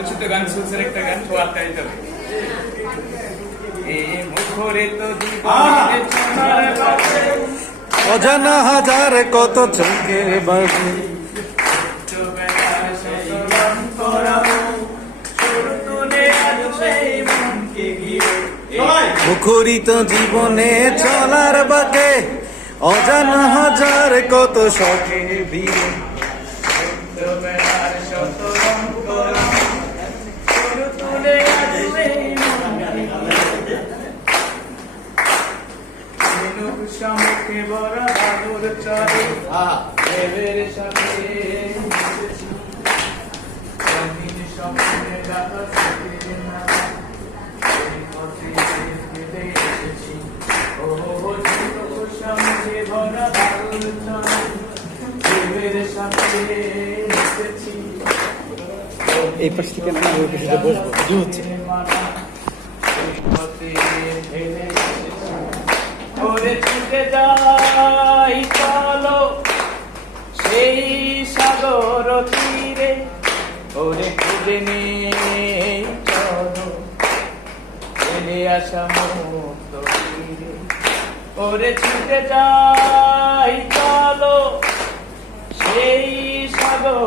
পরিচিত গান সুলসের একটা গান জীবনে সোনার বাজে অজানা হাজার কত চোখের বাজে মুখরিত জীবনে চলার বাকে অজানা হাজার কত শখে ভিড়ে। ঝিনুক শামুকে বড় বাদুর চরে দেবের সাথে স্বপ্নে রাখা স্মৃতির নামা, এই এসেছি। ও ঝিনুক শামুকে ভরা বাদুর চরে দেবের সাথে মিশেছি। এই পাশ থেকে না পাশে বসবো হচ্ছে যাই, চলো সেই সাগর তীরে। ওরে খুঁজে নেই চলো ফেলে আসা মুক্ত তীরে। ওরে ছুটে যাই, চলো সেই সাগর